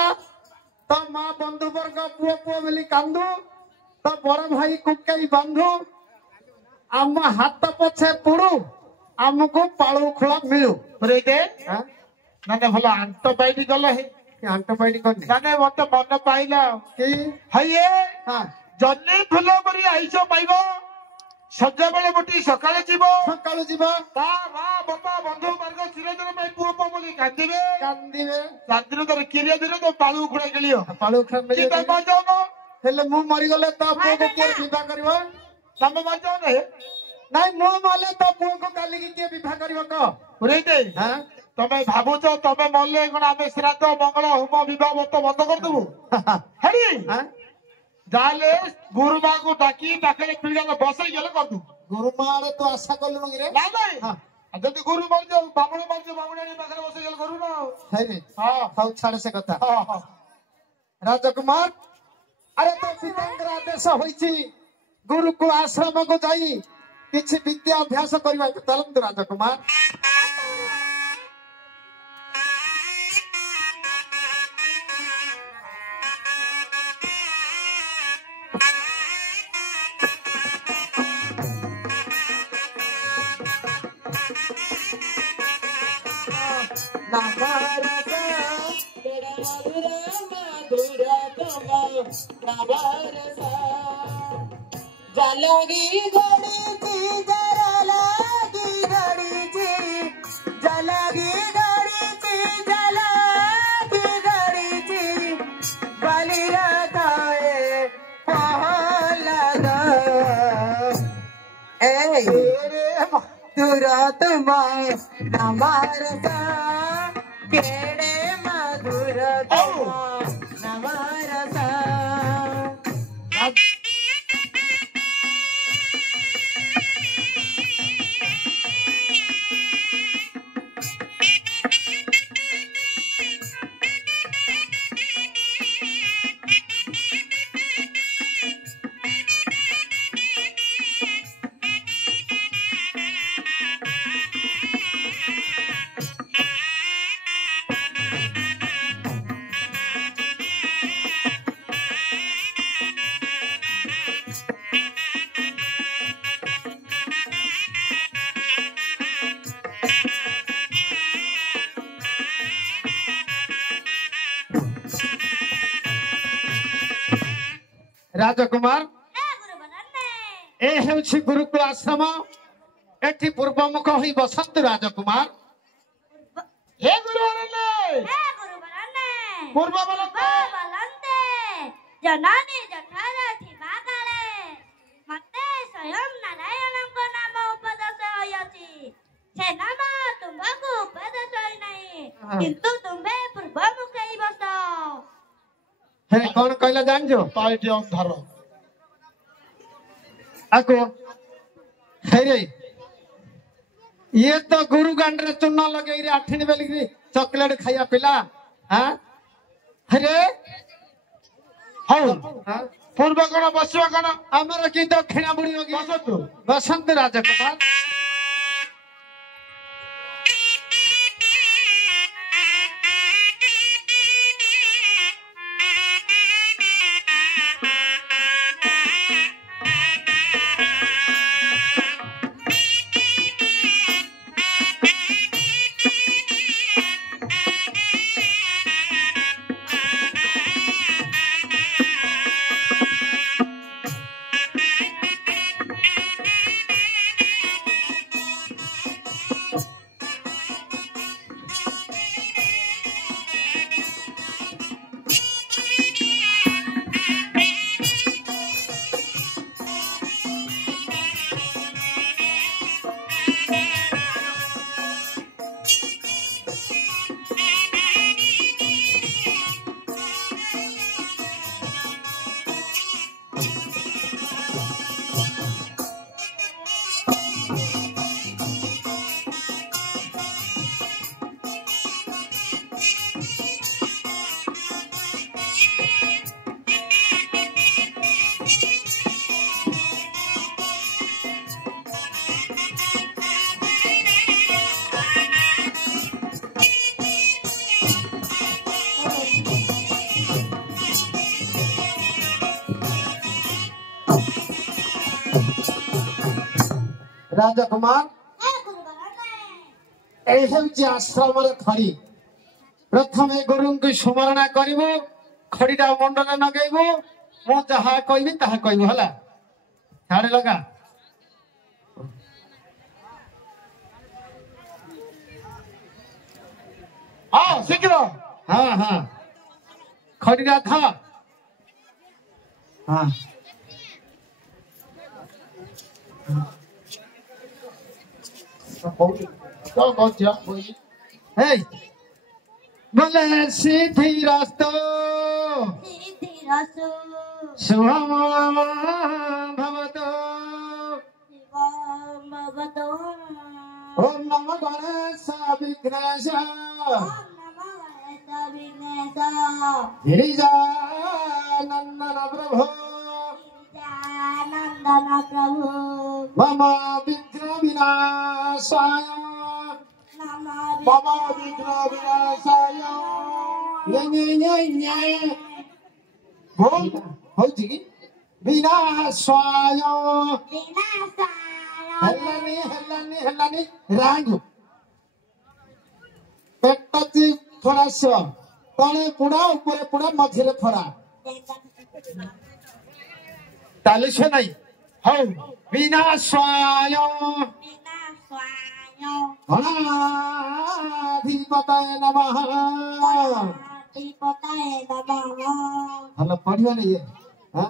ତ ମା ବନ୍ଧୁ ବର୍ଗ ପୁଅ ପୁଅ ବୋଲି କାନ୍ଦୁ ତ ବଡ ଭାଇ କୁକେଇ ବନ୍ଧୁ ଆମ ହାତ ପଛେ ପୁଡୁ ଆମକୁ ପାଳୁ ଖୋଳା ମିଳୁ ରେଦେ ଆଁ? ମାନେ ଭଲ ଆଣ୍ଟ ପାଇଟି ଗଲେ କି ଆଣ୍ଟ ପାଇଟି କରିନି ମାନେ ମତେ ମନେ ପାଇଲା କି ହଇଏ ହଁ ଜହ୍ନି ଫୁଲ ପରି ଆଇସ ପାଇବ ସଞ୍ଜବେଳେ ଗୋଟି ସକାଳେ ଯିବ ସକାଳୁ ଯିବ ତା ମା ବାପା ବନ୍ଧୁ ବର୍ଗ ଚିରଦିନ ପାଇଁ ପୁଅ ପୁଅ ବୋଲି କାନ୍ଦିବେ କାନ୍ଦିବେ ଚାନ୍ଦିନ ତୋର କିରିଆ ଦିନ ତ ପାଳୁ ଉଖୁଡା ଖେଳିବ ପାଳୁ ଖୋଳା କି ମିଳିବ ତମ ଯାଉନ ହେଲେ ମୁଁ ମରିଗଲେ ତ ପୁଅକୁ କିଏ ବିବାହ କରିବ ତମ ଯାଉନ ନାଇଁ ମୁଁ ମଲେ ତ ପୁଅକୁ କାଲିକି କିଏ ବିବାହ କରିବ କହ ପୁରେଇଦେ ହଁ? ତମେ ଭାବୁଛ ତମେ ମଲେ କଣ ଆମେ ଶ୍ରାଦ୍ଧ ମଙ୍ଗଳ ହୋମ ବିବାହ ମତ ବନ୍ଦ କରିଦେବୁ ହେରି ହଁ? ଯାହେଲେ ଗୁରୁମାକୁ ଡାକି ପାଖରେ ପିଢ଼ିଆର ବସେଇ ଗଲେ କରିଦବୁ ଗୁରୁମା ଆଡେ ତୁ ଆଶା କଲୁନୁ କିରେ ନାଇଁ ନାଇଁ ହଁ। ଆଉ ଯଦି ଗୁରୁ ମରିଯାଉ ବାମୁଣ ମରିଯାଉ ବାମୁଣାଣୀ ପାଖରେ ବସେଇ ଗଲେ କରୁ ନା ହେଇନି ହଁ ହଉ ଛାଡ ସେ କଥା ହଁ ହଁ ରାଜକୁମାର ଆରେ ତ ପିତାଙ୍କର ଆଦେଶ ହୋଇଛି ଗୁରୁକୁଳ ଆଶ୍ରମକୁ ଯାଇ କିଛି ବିଦ୍ୟା ଅଭ୍ୟାସ କରିବାକୁ ଚାଲନ୍ତୁ ରାଜକୁମାର जलगी घड़ी जरा लगी घड़ी जलगी घड़ी जलगी घड़ी बलि रखाए पहला तुरत माए नमरसा केड़े मधुर नमरसा ରାଜକୁମାର ହେ ଗୁରୁବରନ୍ନେ ଏ ହେଉଛି ଗୁରୁକୁଳ ଆଶ୍ରମ ଏଠି ପୂର୍ବମୁଖ ହୋଇ ବସନ୍ତୁ ରାଜକୁମାର ହେ ଗୁରୁବରନ୍ନେ ହେ ଗୁରୁବରନ୍ନେ ପୂର୍ବ ବଲନ୍ତେ ବଲନ୍ତେ ଜନନୀ ଜଠର ଥିବା କାଳେ ମତେ ସ୍ୱୟଂ ନାରାୟଣଙ୍କ ନାମ ଉପଦେଶ ହୋଇଅଛି ସେ ନାମ ତୁମ୍ଭକୁ ଉପଦେଶ ହୋଇନାହିଁ କିନ୍ତୁ ତୁମ୍ଭେ ପୂର୍ବମୁଖ ହେଇ ବସ ହେ କଣ କହିଲା ଜାଣିଛ ପାଇଟି ଅନ୍ଧାର ଆକୁ ହେଇରେ ଇଏ ତ ଗୁରୁ ଗାଣ୍ଡରେ ଚୂନ ଲଗେଇରି ଆଠିଣି ବେଲିକିରି ଚକଲେଟ ଖାଇବା ପିଲା ହଁ ହରେ ହଉ ହଁ? ପୂର୍ବ କଣ ବସିବ କଣ ଆମର କି ଦକ୍ଷିଣା ବୁଡିବ କି ବସନ୍ତୁ ବସନ୍ତୁ ରାଜକୁମାର राजकुमार ये आश्रम खड़ी प्रथम गुरु को स्मरण कर खड़ीटा मंडल नगेबू मु जहा कहबी ताहा कहबू हला छाड़े लगा हाँ शीघ्र हाँ हाँ खड़ीटा था हाँ बोले सीधी रास्तो शुभम भवतो ओम नमो गणेश विघ्नेश गिरिजानंदन प्रभो मम विघ्न विनाशाय बाबा विघ्न विनाशाय बोल होची की विनाशाय हल्लानी रांगु पेटची फरास तळे पुडा उपरे पुडा मझिरे फरा तालुसे नाही हो विनाशाय गणाधिपतये नमः हल्ला पढ़ियो नहीं है हाँ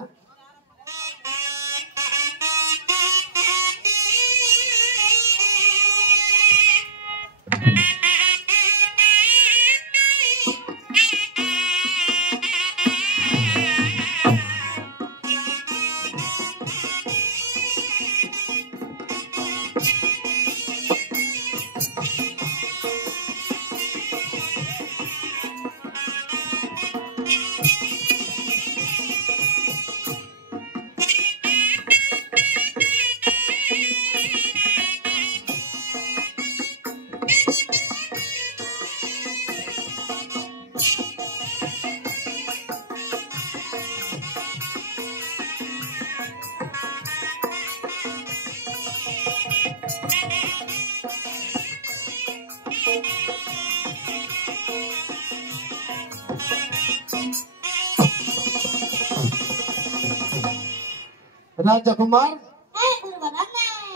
राजकुमार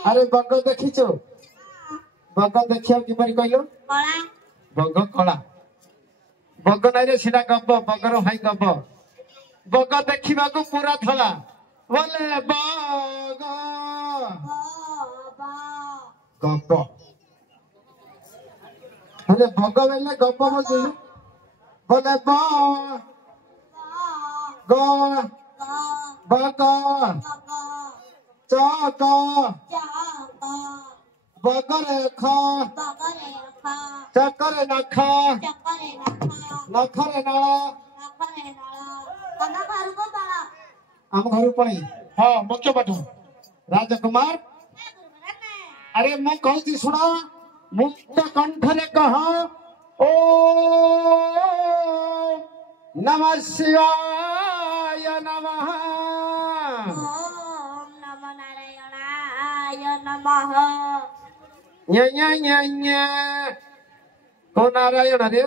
अरे बग देखीचो बग देखिया किपरि कहलो बग कला बग नाइ रे सिना गब बगर भाई गब बग देखिबा को पूरा थला बोले बग गब अरे बग बेले गब बोलू बोले बग चक बगरे ख चकरे नख नखरे नळ आम घर पड़ी हाँ मुख्य पाठ राजकुमार अरे मु कहती सुना मुक्त कंठरे कह ओ नमः शिवाय नमः को नारायण रे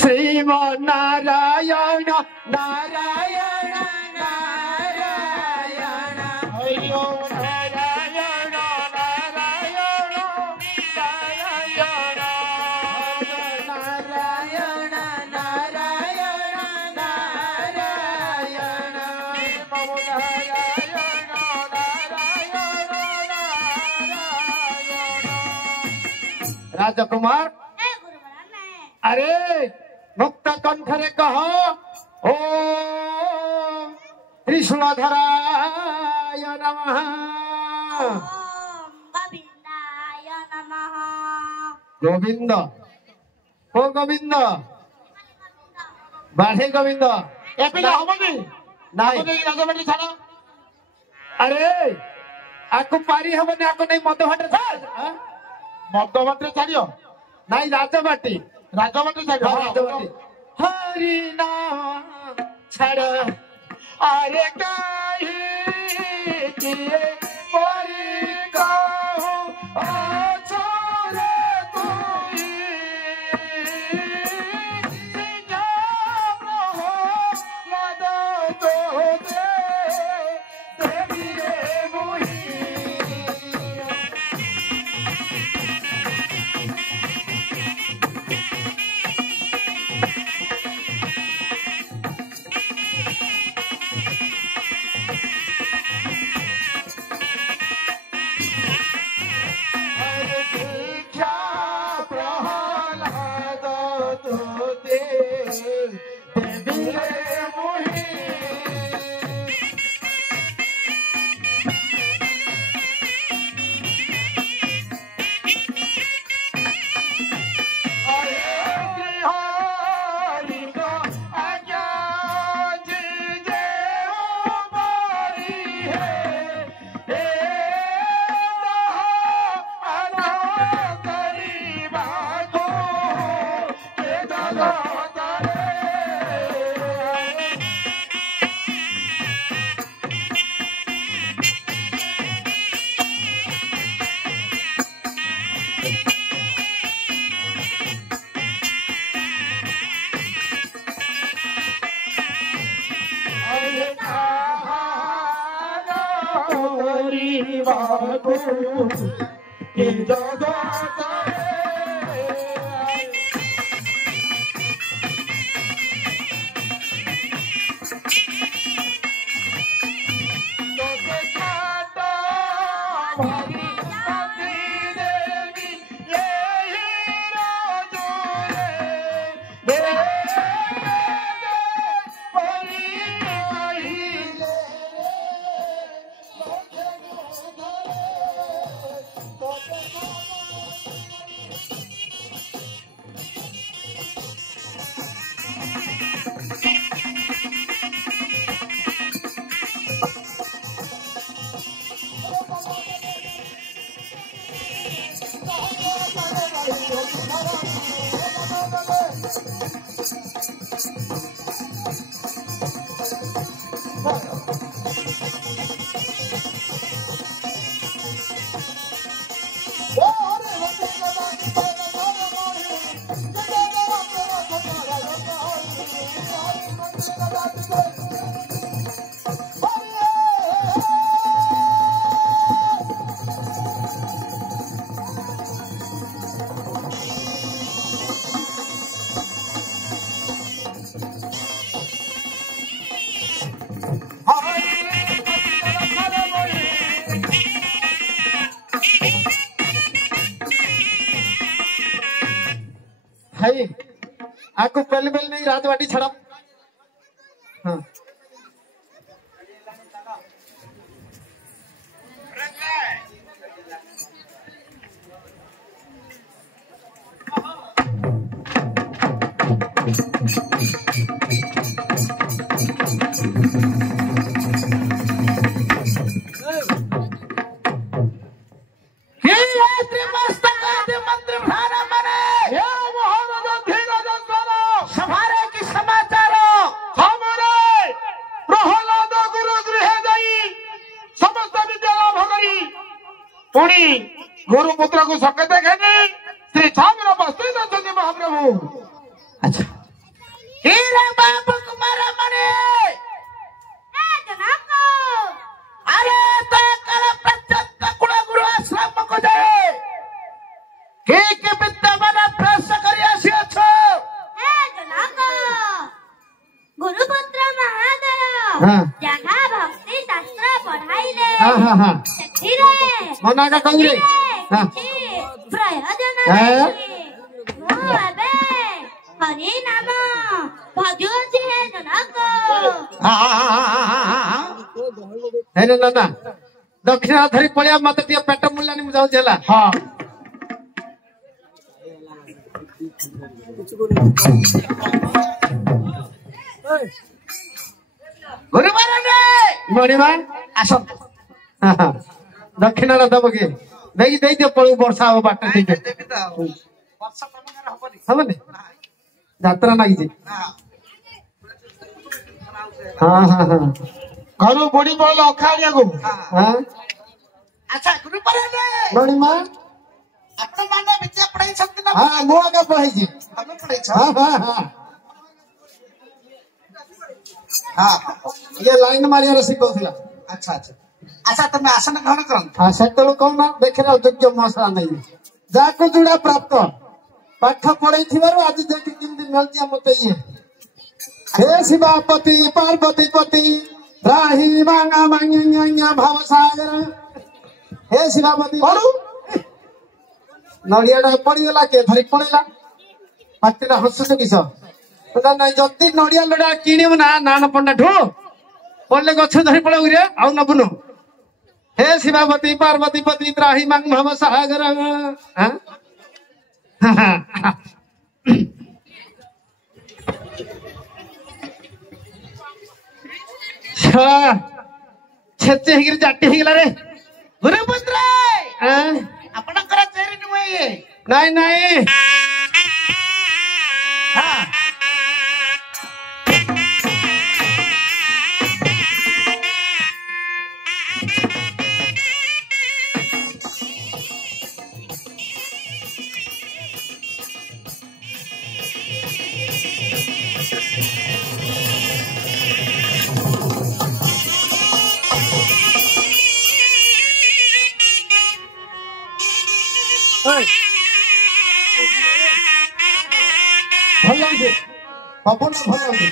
श्रीमन्नारायण नारायण नारायण अयो नारायण नारायण नारायण नारायण नारायण बाबू नारायण राजकुमार अरे मुक्त कंठरे कह ओ त्रिशूलधराय नमः गोविंद ओ गोविंद बाढ़े गोविंद ए पिला हमनी नहीं राजबाटी छाड़ अरे आको पारी हबने आको नहीं मद भाटे मदबाटी छाड़ियो नहीं राजबाटी राजबाटी छाड़ियो राजबाटी हरि नाम छाड़ अरे कहीं किए परी कहूँ छोरे तुई सीधा रहो मद तो दे देवी रे मुही भाई आपको पहले नहीं राजवाटी छड़ा हाँ पुणी गुरुपुत्र को संकेत घेने श्री छात्र उपस्थित अछंती महाप्रभु। अच्छा हीरे बाबू कुमार मणि अरे ताकर प्रत्यंत कुल गुरु आश्रम को जाए के विद्यमान प्रयास करी आसी अछो गुरुपुत्र महोदय हाँ। जहाँ भक्ति शास्त्र पढ़ाइले हाँ हाँ हाँ मना का कहू रे हाँ प्रयोजन हाँ। हरि नाम भजुअछि हे जनक है ना ना दक्षिणा धरी पड़िया मत टिया पेट मुलानी मुझे जाऊ हाँ गुरुवार ने मणिमा आस हाँ हाँ दक्षिणा दब के नहीं दे दियो पड़ू वर्षा हो बाट दे हबने यात्रा नाही जे हाँ हाँ हाँ ଘରୁ ବୁଢୀ ପଳେଇଲେ ଅଖାଳିଆକୁ हाँ ଆଚ୍ଛା ଗୁରୁପରାନେ बड़ी माँ ଆପଣ ମାନେ ବିଦ୍ୟା ପଢାଇଛନ୍ତି ନା हाँ मुआ का पढ़ाई जी ତମେ ପଢାଇଛ हाँ हाँ हाँ ହଁ ये लाइन मारिया शिखला ଆଚ୍ଛା ଆଚ୍ଛା ଆଚ୍ଛା ତମେ ଆସନ ଗ୍ରହଣ କରନ୍ତୁ हाँ से कौन देखे अयोग्य मसला नहीं जाको जुड़ा प्राप्त पाठ पढ़ाई आज देखी केमती मिलती मत ये हे शिवापति पार्वती पति राही मांगा मांगा भाव सागर हे शिवापति नड़िया पड़गला के धरी पड़ेगा पार्टी हसुच किस नहीं जदि नड़िया लड़ा किणव ना नान पंडा ठू पड़े गछ धरी पड़े आउ नबुनु हे शिवापति पार्वती पति त्राही मांग भव सागर छेचे हिगिर जाटी हिगला रे ଗୁରୁପୁତ୍ର हाँ? ଆପଣଙ୍କର ଚେରି ନୁହେଁ ଇଏ नहीं नहीं ହଁ भल लगे पवन भल लगे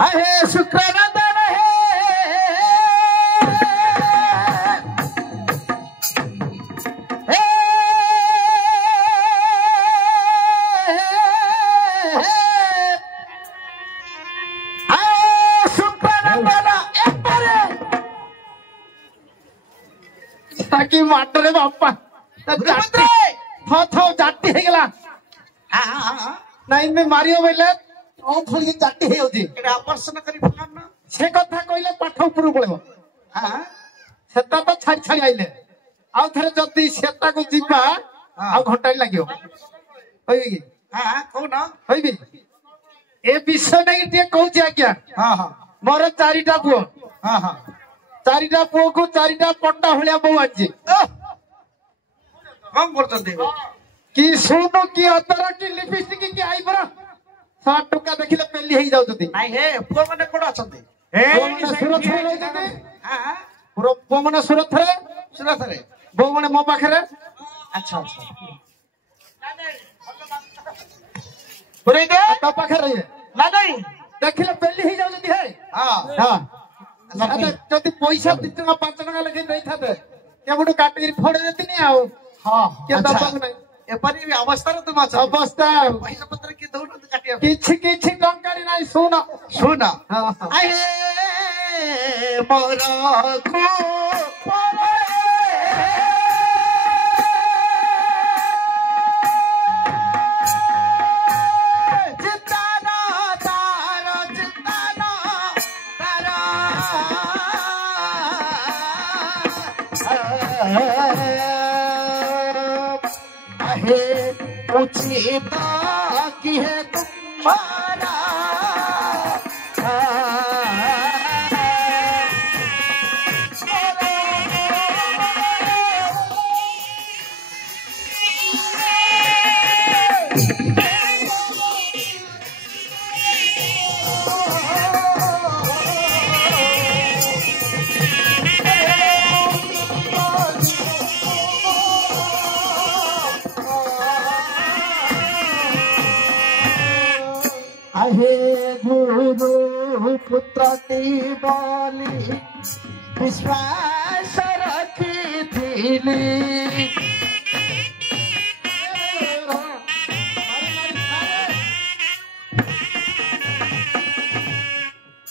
आहे शुक्र नंदन है ताकि माटरे बापा जाटी थो जाटी हे गेला नहीं मैं मारियो बेले ओ थोड़ी जाटी हे होजी ଏଟା ଅପରେସନ କରି ଫାନ से कथा कहले पाठ ऊपर पळेबो सेता तो छाड़ी छाड़ी आइले आउ थरे जदी सेता को जीवा आउ घंटाई लागियो होई की ହଁ କହୁନ होइबी ए विषय नहीं टे कहूची आज्ञा ହଁ ହଁ मोर चारिटा पुओ ହଁ ହଁ चारिटा पुओ को चारिटा पट्टा होलिया बहु आजी କଣ କରୁଛନ୍ତି कि सुनो कि अदर कि लिपस्टिक कि आईब्रो 60 टका देखिले पेली हेई जाउछती ନାଇଁ ହେ ପୁଅ ମାନେ କୋଉଠି ଅଛନ୍ତି सुरत रे रहउछती ହଁ पुओ माने सुरत रे ସୁରତରେ बहु माने मो पाखरे ଆଚ୍ଛା ଆଚ୍ଛା ପୁରେଇ ଦେ तो पाखरे ନା ନାଇଁ देखिले पेली हेई जाउछती हे ହଁ हां अरे जदी पैसा 3 टका 5 टका लेके देई थाते केबडू काटगिरी फोड़ देतिनी आउ ହଁ के ଆଚ୍ଛା दबक नहीं ଏପରି ଅବସ୍ଥାରେ ତୁମ ଅଛ अवस्था ପଇସା ପତ୍ର କିଏ ଦଉନାହାନ୍ତି କାଟିବା किछि किछि टंकारी नहीं सुन ଶୁଣ हां हां ଆହେ ମୋର ଚିତାନ ତାର ଚିତାନ आहे पूछता कि है तुम्हारा आहे गुरु पुत्र बोली विश्वास रखी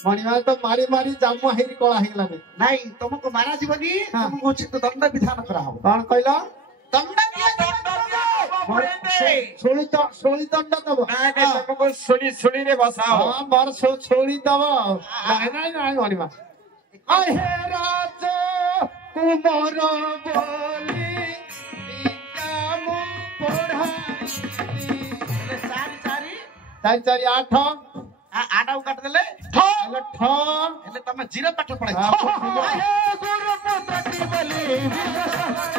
मणिमा तो मारी मारी जामु हेरी कला हेगला ନାଇଁ ତମକୁ ମାରା ଯିବନି ହଁ। ତମକୁ ଉଚିତ ଦଣ୍ଡ ବିଧାନ କରାହବ कौन कहला ଦଣ୍ଡ ଦିଆଯିବ ଶୋଳି ଦଣ୍ଡ ଦବ ତମକୁ ଶୁଣିରେ ବସାଅ ହଁ ମୋର ଶୋଳି ଦବ ନାଇଁ ନାଇଁ ନାଇଁ ଗଣିବା ହେ ରାଜ କୁମର ବୋଲି ମୁଁ ପଢାଇ ଚାରି ଚାରି ଆଠ ଆଟାକୁ କାଟିଦେଲେ ହେଲେ ଠ ହେଲେ ତମେ ଜିରୋ ପାଠ ପଢାଇ ଗୁରୁ